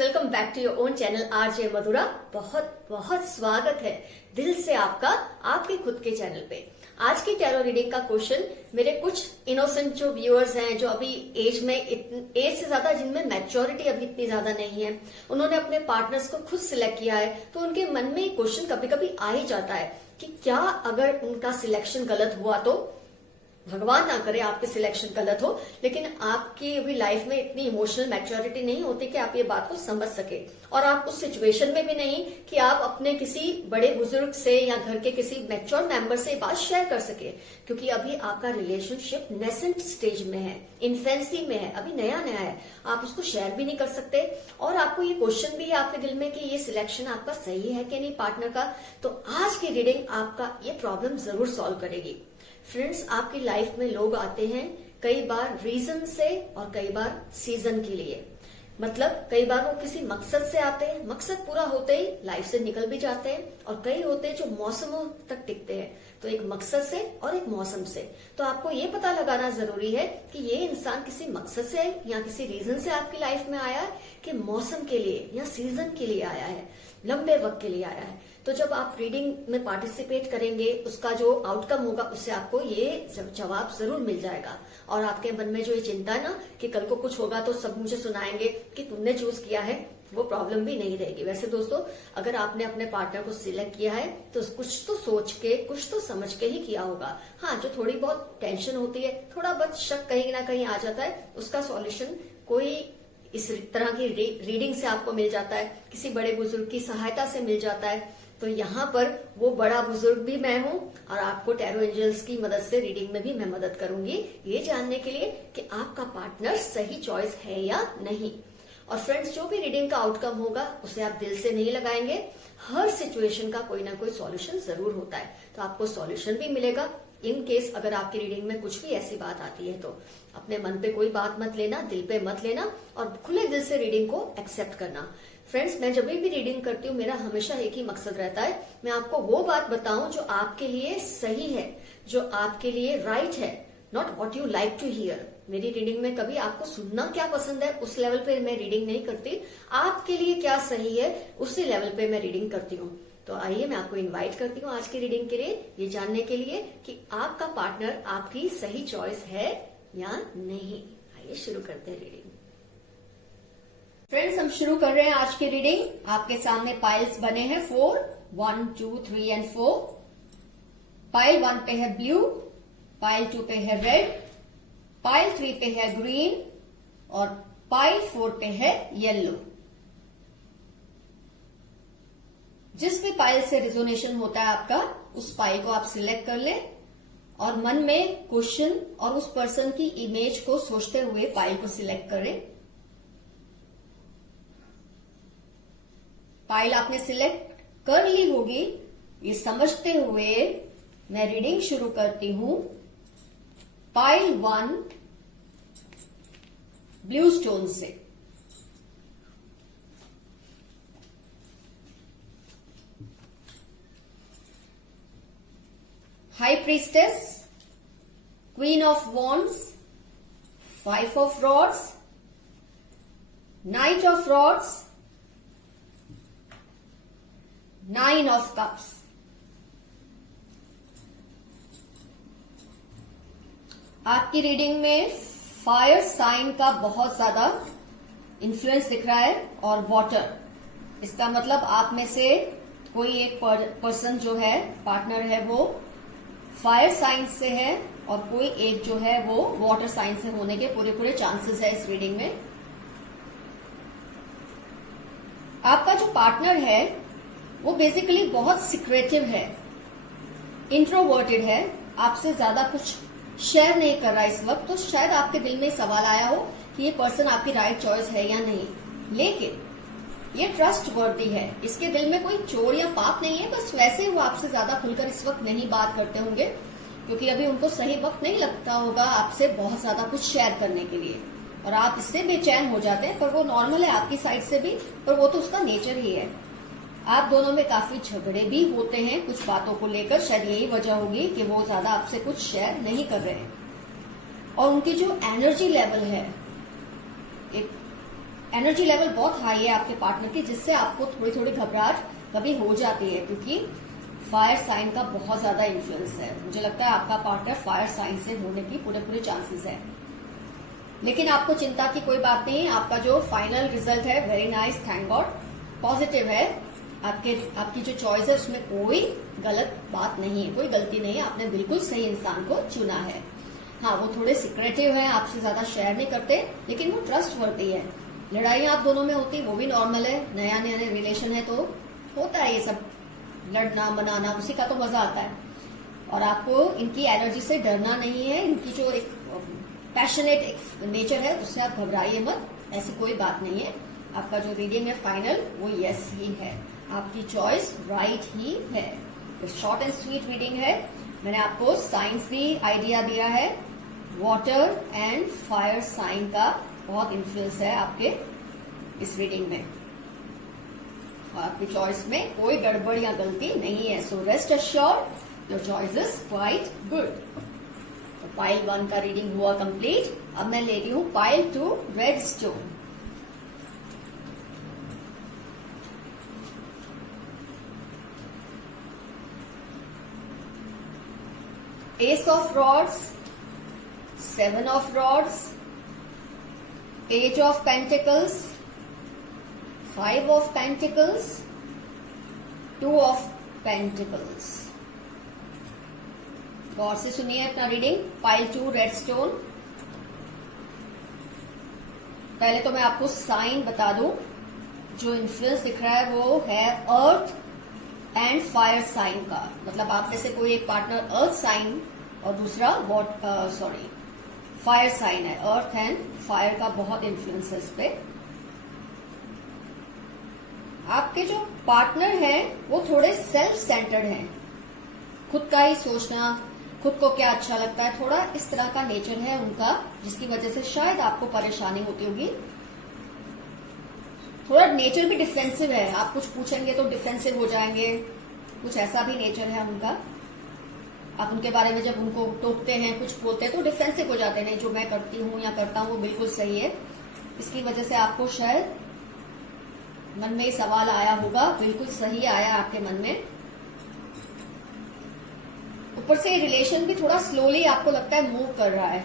Welcome back to your own channel RJ Madhura. बहुत बहुत स्वागत है दिल से आपका आपके खुद के चैनल पे। आज की टैरो रीडिंग का क्वेश्चन मेरे कुछ इनोसेंट जो व्यूअर्स हैं, जो अभी एज से ज्यादा, जिनमें मैच्योरिटी अभी इतनी ज्यादा नहीं है, उन्होंने अपने पार्टनर्स को खुद सिलेक्ट किया है, तो उनके मन में क्वेश्चन कभी कभी आ ही जाता है कि क्या अगर उनका सिलेक्शन गलत हुआ तो। भगवान ना करे आपके सिलेक्शन गलत हो, लेकिन आपकी अभी लाइफ में इतनी इमोशनल मैच्योरिटी नहीं होती कि आप ये बात को समझ सके, और आप उस सिचुएशन में भी नहीं कि आप अपने किसी बड़े बुजुर्ग से या घर के किसी मैच्योर मेंबर से बात शेयर कर सके, क्योंकि अभी आपका रिलेशनशिप नेसेंट स्टेज में है, इन्फेंसी में है, अभी नया नया है। आप उसको शेयर भी नहीं कर सकते, और आपको ये क्वेश्चन भी है आपके दिल में कि ये सिलेक्शन आपका सही है कि नहीं पार्टनर का। तो आज की रीडिंग आपका ये प्रॉब्लम जरूर सॉल्व करेगी। फ्रेंड्स, आपकी लाइफ में लोग आते हैं कई बार रीजन से और कई बार सीजन के लिए। मतलब कई बार वो किसी मकसद से आते हैं, मकसद पूरा होते ही लाइफ से निकल भी जाते हैं, और कई होते हैं जो मौसमों तक टिकते हैं। तो एक मकसद से और एक मौसम से। तो आपको ये पता लगाना जरूरी है कि ये इंसान किसी मकसद से या किसी रीजन से आपकी लाइफ में आया है, कि मौसम के लिए या सीजन के लिए आया है, लंबे वक्त के लिए आया है। तो जब आप रीडिंग में पार्टिसिपेट करेंगे, उसका जो आउटकम होगा उससे आपको ये जवाब जरूर मिल जाएगा। और आपके मन में जो ये चिंता है ना कि कल को कुछ होगा तो सब मुझे सुनाएंगे कि तुमने चूज किया है, वो प्रॉब्लम भी नहीं रहेगी। वैसे दोस्तों, अगर आपने अपने पार्टनर को सिलेक्ट किया है तो कुछ तो सोच के, कुछ तो समझ के ही किया होगा। हाँ, जो थोड़ी बहुत टेंशन होती है, थोड़ा बहुत शक कहीं ना कहीं आ जाता है, उसका सॉल्यूशन कोई इस तरह की रीडिंग से आपको मिल जाता है, किसी बड़े बुजुर्ग की सहायता से मिल जाता है। तो यहाँ पर वो बड़ा बुजुर्ग भी मैं हूँ, और आपको टैरो एंजल्स की मदद से रीडिंग में भी मैं मदद करूंगी, ये जानने के लिए कि आपका पार्टनर सही चॉइस है या नहीं। और फ्रेंड्स, जो भी रीडिंग का आउटकम होगा उसे आप दिल से नहीं लगाएंगे। हर सिचुएशन का कोई ना कोई सॉल्यूशन जरूर होता है, तो आपको सॉल्यूशन भी मिलेगा। इन केस अगर आपकी रीडिंग में कुछ भी ऐसी बात आती है तो अपने मन पे कोई बात मत लेना, दिल पे मत लेना, और खुले दिल से रीडिंग को एक्सेप्ट करना। फ्रेंड्स, मैं जब भी रीडिंग करती हूँ मेरा हमेशा एक ही मकसद रहता है, मैं आपको वो बात बताऊं जो आपके लिए सही है, जो आपके लिए राइट है, not what you like to hear. मेरी रीडिंग में कभी आपको सुनना क्या पसंद है उस लेवल पे मैं रीडिंग नहीं करती, आपके लिए क्या सही है उसी लेवल पे मैं रीडिंग करती हूँ। तो आइए, मैं आपको इनवाइट करती हूँ आज की रीडिंग के लिए, ये जानने के लिए कि आपका पार्टनर आपकी सही चॉइस है या नहीं। आइए शुरू करते हैं रीडिंग। फ्रेंड्स, हम शुरू कर रहे हैं आज की रीडिंग। आपके सामने पाइल्स बने हैं 4, 1, 2, 3 एंड 4। पाइल 1 पे है ब्लू, पाइल 2 पे है रेड, पाइल 3 पे है ग्रीन, और पाइल 4 पे है येलो। जिस भी पाइल से रिजोनेशन होता है आपका, उस पाइल को आप सिलेक्ट कर ले, और मन में क्वेश्चन और उस पर्सन की इमेज को सोचते हुए पाइल को सिलेक्ट करें। पाइल आपने सिलेक्ट कर ली होगी, ये समझते हुए मैं रीडिंग शुरू करती हूं। पाइल 1 ब्लू स्टोन से। High priestess, queen of wands, 5 of rods, night of rods, 9 of cups. आपकी रीडिंग में फायर साइन का बहुत ज्यादा इन्फ्लुएंस दिख रहा है, और वाटर। इसका मतलब आप में से कोई एक पर्सन जो है, पार्टनर है, वो फायर साइन से है, और कोई एक जो है वो वाटर साइन से होने के पूरे चांसेस है इस रीडिंग में। आपका जो पार्टनर है वो बेसिकली बहुत सीक्रेटिव है, इंट्रोवर्टेड है, आपसे ज्यादा कुछ शेयर नहीं कर रहा इस वक्त। तो शायद आपके दिल में सवाल आया हो कि ये पर्सन आपकी राइट चॉइस है या नहीं, लेकिन ये ट्रस्ट वर्दी है, इसके दिल में कोई चोर या पाप नहीं है। बस वैसे वो आपसे ज्यादा खुलकर इस वक्त नहीं बात करते होंगे, क्योंकि अभी उनको सही वक्त नहीं लगता होगा आपसे बहुत ज्यादा कुछ शेयर करने के लिए, और आप इससे बेचैन हो जाते हैं। पर वो नॉर्मल है आपकी साइड से भी, पर वो तो उसका नेचर ही है। आप दोनों में काफी झगड़े भी होते हैं कुछ बातों को लेकर, शायद यही वजह होगी कि वो ज्यादा आपसे कुछ शेयर नहीं कर रहे हैं। और उनकी जो एनर्जी लेवल है, एक एनर्जी लेवल बहुत हाई है आपके पार्टनर की, जिससे आपको थोड़ी थोड़ी घबराहट कभी हो जाती है, क्योंकि फायर साइन का बहुत ज्यादा इन्फ्लुएंस है। मुझे लगता है आपका पार्टनर फायर साइन से होने की पूरे चांसेस है, लेकिन आपको चिंता की कोई बात नहीं। आपका जो फाइनल रिजल्ट है very nice, thank God, positive है। आपकी जो चॉइस है उसमें कोई गलत बात नहीं है, कोई गलती नहीं है, आपने बिल्कुल सही इंसान को चुना है। हाँ, वो थोड़े सिक्रेटिव हैं, आपसे ज्यादा शेयर नहीं करते, लेकिन वो ट्रस्ट वर्दी है। लड़ाइयां आप दोनों में होती, वो भी नॉर्मल है, नया नया रिलेशन है तो होता है ये सब, लड़ना मनाना, उसी का तो मजा आता है। और आपको इनकी एनर्जी से डरना नहीं है, इनकी जो एक पैशनेट नेचर है उससे आप घबराइए मत, ऐसी कोई बात नहीं है। आपका जो रीडिंग है फाइनल वो यस ही है, आपकी चॉइस राइट ही है। तो शॉर्ट एंड स्वीट रीडिंग है। मैंने आपको साइंस भी आइडिया दिया है, वाटर एंड फायर साइन का बहुत इन्फ्लुएंस है आपके इस रीडिंग में, और आपकी चॉइस में कोई गड़बड़ या गलती नहीं है। So rest assured your choice is quite good. तो पाइल 1 का रीडिंग हुआ कंप्लीट। अब मैं ले रही हूं pile 2 red stone. Ace of Rods, 7 of Rods, Page of Pentacles, 5 of Pentacles, 2 of Pentacles। गौर से सुनिए अपना रीडिंग। Pile 2 red stone. पहले तो मैं आपको साइन बता दूं, जो इन्फ्लुएंस दिख रहा है वो है अर्थ एंड फायर साइन का। मतलब आप में से कोई एक पार्टनर अर्थ साइन और दूसरा फायर साइन है। अर्थ एंड फायर का बहुत इन्फ्लुएंस है इस पे। आपके जो पार्टनर हैं वो थोड़े सेल्फ सेंटर्ड हैं, खुद का ही सोचना, खुद को क्या अच्छा लगता है, थोड़ा इस तरह का नेचर है उनका, जिसकी वजह से शायद आपको परेशानी होती होगी। थोड़ा नेचर भी डिफेंसिव है, आप कुछ पूछेंगे तो डिफेंसिव हो जाएंगे, कुछ ऐसा भी नेचर है उनका। आप उनके बारे में जब उनको टोकते हैं, कुछ बोलते हैं तो डिफेंसिव हो जाते हैं, नहीं जो मैं करती हूँ या करता हूँ वो बिल्कुल सही है। इसकी वजह से आपको शायद मन में सवाल आया होगा, बिल्कुल सही आया आपके मन में। ऊपर से रिलेशन भी थोड़ा स्लोली आपको लगता है मूव कर रहा है,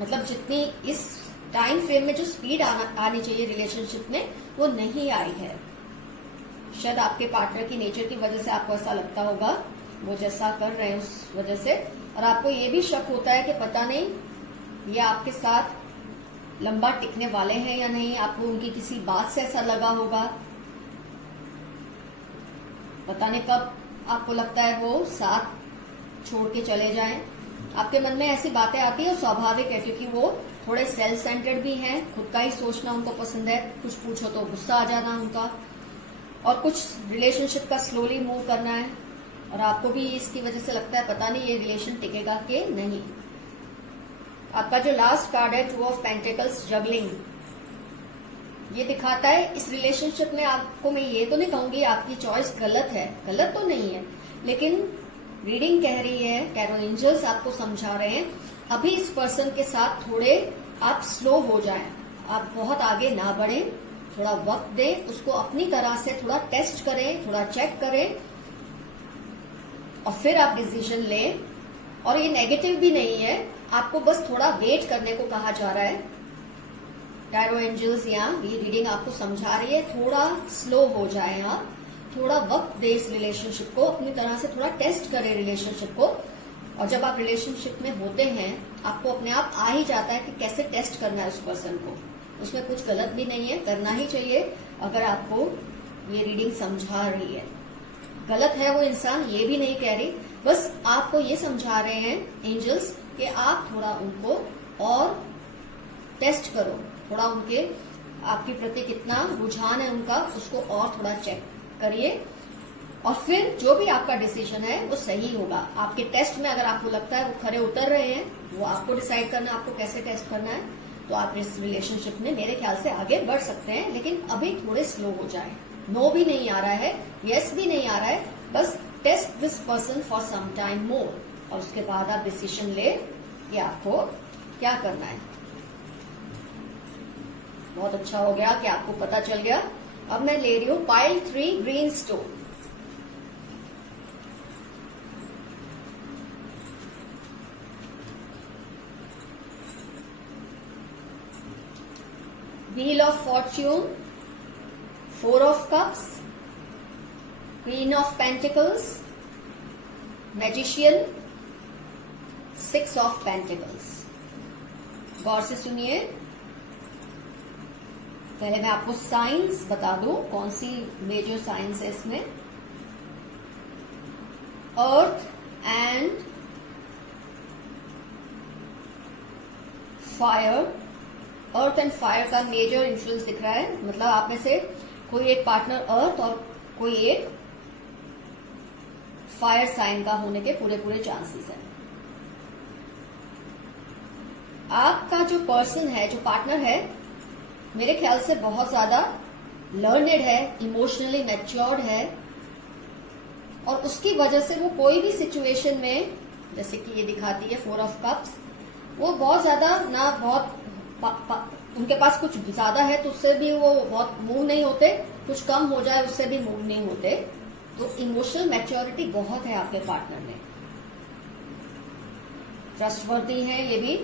मतलब जितनी इस टाइम फ्रेम में जो स्पीड आनी चाहिए रिलेशनशिप में वो नहीं आई है। शायद आपके पार्टनर की नेचर की वजह से आपको ऐसा लगता होगा, वो जैसा कर रहे हैं उस वजह से। और आपको ये भी शक होता है कि पता नहीं ये आपके साथ लंबा टिकने वाले हैं या नहीं, आपको उनकी किसी बात से ऐसा लगा होगा, पता नहीं कब आपको लगता है वो साथ छोड़ के चले जाएं। आपके मन में ऐसी बातें आती है, स्वाभाविक है, क्योंकि वो थोड़े सेल्फ सेंटर्ड भी हैं, खुद का ही सोचना उनको पसंद है, कुछ पूछो तो गुस्सा आ जाना उनका, और कुछ रिलेशनशिप का स्लोली मूव करना है। और आपको भी इसकी वजह से लगता है पता नहीं ये रिलेशन टिकेगा कि नहीं। आपका जो लास्ट कार्ड है 2 ऑफ पेंटिकल्स, जगलिंग, ये दिखाता है इस रिलेशनशिप में आपको, मैं ये तो नहीं कहूंगी आपकी चॉइस गलत है, गलत तो नहीं है, लेकिन रीडिंग कह रही है, टैरो एंजल्स आपको समझा रहे हैं, अभी इस पर्सन के साथ थोड़े आप स्लो हो जाएं, आप बहुत आगे ना बढ़ें, थोड़ा वक्त दें, उसको अपनी तरह से थोड़ा टेस्ट करें, थोड़ा चेक करें, और फिर आप डिसीजन लें। और ये नेगेटिव भी नहीं है, आपको बस थोड़ा वेट करने को कहा जा रहा है। टैरो एंजल्स यहाँ ये रीडिंग आपको समझा रही है, थोड़ा स्लो हो जाए, आप थोड़ा वक्त दे इस रिलेशनशिप को, अपनी तरह से थोड़ा टेस्ट करें रिलेशनशिप को। और जब आप रिलेशनशिप में होते हैं आपको अपने आप आ ही जाता है कि कैसे टेस्ट करना है उस पर्सन को, उसमें कुछ गलत भी नहीं है, करना ही चाहिए अगर आपको ये रीडिंग समझा रही है। गलत है वो इंसान ये भी नहीं कह रही, बस आपको ये समझा रहे हैं एंजल्स कि आप थोड़ा उनको और टेस्ट करो, थोड़ा उनके आपके प्रति कितना रुझान है उनका, उसको और थोड़ा चेक करिए, और फिर जो भी आपका डिसीजन है वो सही होगा। आपके टेस्ट में अगर आपको लगता है वो खरे उतर रहे हैं, वो आपको डिसाइड करना है आपको कैसे टेस्ट करना है, तो आप इस रिलेशनशिप में मेरे ख्याल से आगे बढ़ सकते हैं, लेकिन अभी थोड़े स्लो हो जाए। नो भी नहीं आ रहा है, यस भी नहीं आ रहा है, बस test this person for some time more, और उसके बाद आप डिसीजन ले कि आपको क्या करना है। बहुत अच्छा हो गया कि आपको पता चल गया। अब मैं ले रही हूं pile 3 green stone. Wheel of fortune, 4 of cups, queen of pentacles, magician, 6 of pentacles. गौर से सुनिए। पहले मैं आपको साइंस बता दूं, कौन सी मेजर साइंस है इसमें। Earth and fire. Earth and fire का मेजर इन्फ्लुएंस दिख रहा है, मतलब आप में से कोई एक पार्टनर अर्थ और कोई एक फायर साइन का होने के पूरे पूरे चांसेस हैं। आपका जो पर्सन है, जो पार्टनर है, मेरे ख्याल से बहुत ज्यादा लर्नेड है, इमोशनली मैच्योर्ड है, और उसकी वजह से वो कोई भी सिचुएशन में, जैसे कि ये दिखाती है 4 ऑफ कप्स, वो बहुत ज्यादा ना बहुत उनके पास कुछ ज्यादा है तो उससे भी वो बहुत मूव नहीं होते, कुछ कम हो जाए उससे भी मूव नहीं होते। तो इमोशनल मैच्योरिटी बहुत है आपके पार्टनर में, ट्रस्टवर्दी है ये भी।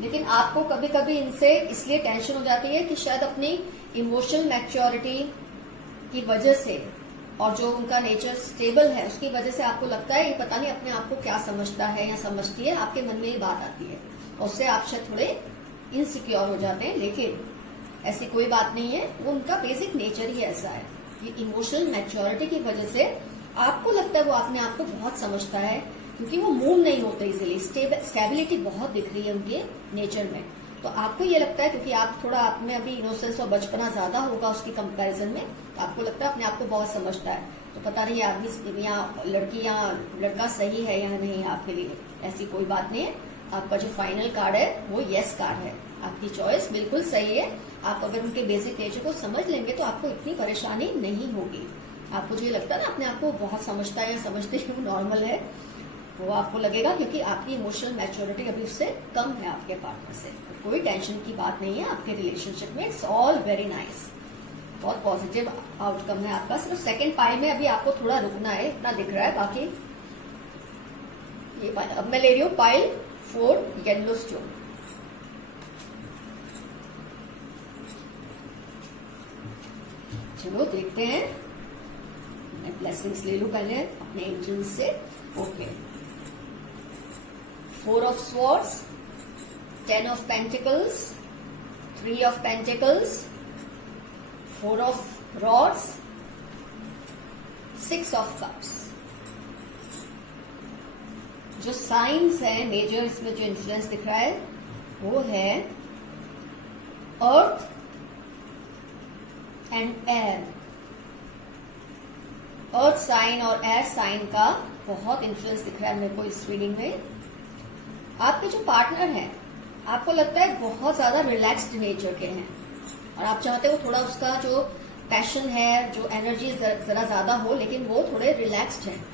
लेकिन आपको कभी कभी इनसे इसलिए टेंशन हो जाती है कि शायद अपनी इमोशनल मैच्योरिटी की वजह से और जो उनका नेचर स्टेबल है उसकी वजह से आपको लगता है ये पता नहीं अपने आप को क्या समझता है या समझती है, आपके मन में ये बात आती है और उससे आप शायद थोड़े इनसिक्योर हो जाते हैं। लेकिन ऐसी कोई बात नहीं है, वो उनका बेसिक नेचर ही ऐसा है। ये इमोशनल मैच्योरिटी की वजह से आपको लगता है वो अपने आप को बहुत समझता है, क्योंकि वो मूव नहीं होते इजीली, स्टेबिलिटी बहुत दिख रही है उनके नेचर में। तो आपको ये लगता है क्योंकि आप थोड़ा आप में अभी इनोसेंस और बचपना ज्यादा होगा उसकी कंपैरिजन में, तो आपको लगता है अपने आप को बहुत समझता है। तो पता नहीं आदमी या लड़की या लड़का सही है या नहीं आपके लिए, ऐसी कोई बात नहीं है। आपका जो फाइनल कार्ड है वो यस कार्ड है, आपकी चॉइस बिल्कुल सही है। आप अगर उनके बेसिक नेचर को समझ लेंगे तो आपको इतनी परेशानी नहीं होगी। आपको जो लगता है ना अपने आप को बहुत समझता है या समझते ही नॉर्मल है, वो आपको लगेगा क्योंकि आपकी इमोशनल मैच्योरिटी अभी उससे कम है आपके पार्टनर से। तो कोई टेंशन की बात नहीं है आपके रिलेशनशिप में, इट्स ऑल वेरी नाइस, बहुत पॉजिटिव आउटकम है आपका। सिर्फ सेकंड पाइल में अभी आपको थोड़ा रुकना है, इतना दिख रहा है, बाकी ये पाइल। अब मैं ले रही हूँ पाइल 4 येलो स्टोन। चलो देखते हैं, मैं ब्लेसिंग्स ले लूं पहले अपने एंजल्स से। Okay, 4 of swords, 10 of pentacles, 3 of pentacles, 4 of rods, 6 of cups. जो साइंस है मेजर, इसमें जो इन्फ्लुएंस दिख रहा है वो है earth and air. Earth sign और एयर साइन का बहुत इन्फ्लुएंस दिख रहा है मेरे को इस रीडिंग में। आपके जो पार्टनर हैं, आपको लगता है बहुत ज्यादा रिलैक्स्ड नेचर के हैं और आप चाहते हो थोड़ा उसका जो पैशन है, जो एनर्जी जरा ज्यादा हो, लेकिन वो थोड़े रिलैक्स्ड हैं।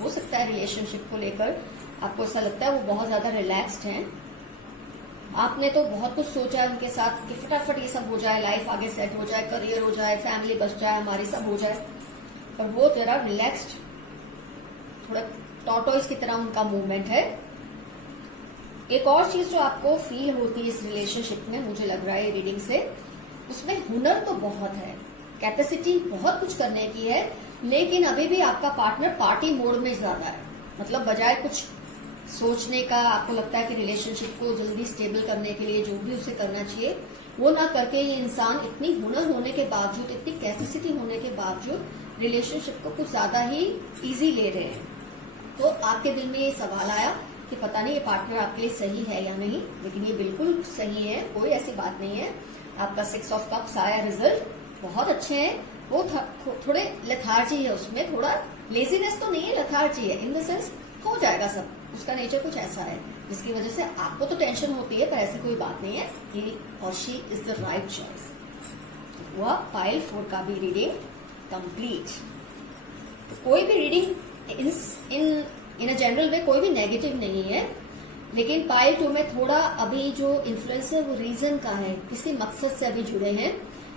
हो सकता है रिलेशनशिप को लेकर आपको ऐसा लगता है वो बहुत ज्यादा रिलैक्स्ड हैं। आपने तो बहुत कुछ सोचा है उनके साथ कि फटाफट ये सब हो जाए, लाइफ आगे सेट हो जाए, करियर हो जाए, फैमिली बच जाए, हमारी सब हो जाए, पर वो जरा रिलैक्स्ड, थोड़ा टॉर्टोइस की तरह उनका मूवमेंट है। एक और चीज जो आपको फील होती है इस रिलेशनशिप में, मुझे लग रहा है रीडिंग से, उसमें हुनर तो बहुत है, कैपेसिटी बहुत कुछ करने की है, लेकिन अभी भी आपका पार्टनर पार्टी मोड में ज्यादा है। मतलब बजाय कुछ सोचने का, आपको लगता है कि रिलेशनशिप को जल्दी स्टेबल करने के लिए जो भी उसे करना चाहिए वो ना करके ये इंसान इतनी हुनर होने के बावजूद, इतनी कैपेसिटी होने के बावजूद रिलेशनशिप को कुछ ज्यादा ही इजी ले रहे हैं। तो आपके दिल में ये सवाल आया कि पता नहीं ये पार्टनर आपके लिए सही है या नहीं, लेकिन ये बिल्कुल सही है, कोई ऐसी बात नहीं है। आपका 6 ऑफ कप्स आया, रिजल्ट बहुत अच्छे हैं। वो थोड़े लेथार्जी है, उसमें थोड़ा लेजीनेस तो नहीं है, लेथार्जी है, इन द सेंस हो जाएगा सब, उसका नेचर कुछ ऐसा है जिसकी वजह से आपको तो टेंशन होती है, पर ऐसी कोई बात नहीं है। ही और she is the right choice. हुआ पाइल 4 का भी रीडिंग कंप्लीट। तो कोई भी रीडिंग इन अ जनरल वे कोई भी नेगेटिव नहीं है, लेकिन पाइल 2 में थोड़ा अभी जो इन्फ्लुएंस है वो रीजन का है, किसी मकसद से अभी जुड़े हैं।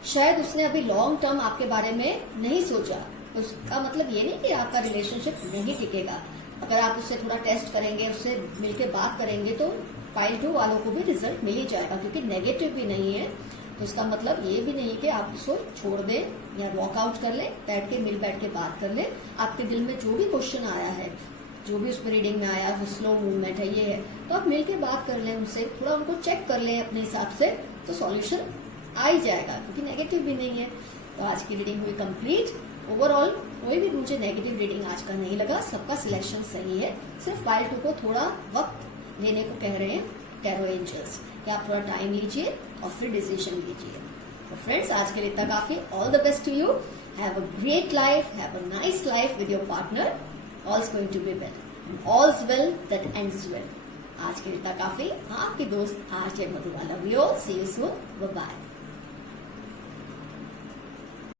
शायद उसने अभी लॉन्ग टर्म आपके बारे में नहीं सोचा। उसका मतलब ये नहीं कि आपका रिलेशनशिप नहीं टिकेगा। अगर आप उससे थोड़ा टेस्ट करेंगे, उससे मिलकर बात करेंगे तो पाइल 2 वालों को भी रिजल्ट मिल ही जाएगा, क्योंकि नेगेटिव भी नहीं है। तो इसका मतलब ये भी नहीं कि आप उसको छोड़ दें या वॉकआउट कर लें, मिल बैठ के बात कर लें। आपके दिल में जो भी क्वेश्चन आया है, जो भी उसमें रीडिंग में आया, जो स्लो मूवमेंट है, ये है, तो आप मिलके बात कर लें उनसे, थोड़ा उनको चेक कर लें अपने हिसाब से, तो सॉल्यूशन आ ही जाएगा, क्योंकि नेगेटिव भी नहीं है। तो आज की रीडिंग हुई कंप्लीट। ओवरऑल कोई भी मुझे नेगेटिव रीडिंग आज का नहीं लगा, सबका सिलेक्शन सही है। सिर्फ पाइल 2 को थोड़ा वक्त लेने को कह रहे हैं टैरो एंजल्स, कि आप थोड़ा टाइम लीजिए और फिर डिसीजन लीजिए। तो फ्रेंड्स, आज के लिए इतना काफी। All the best to you. Have a great life, have a nice life with your partner. All's going to be well, all's well that ends well. आज के लिए इतना काफी। आपकी दोस्त RJ Madhubala. We all see you soon. Bye bye.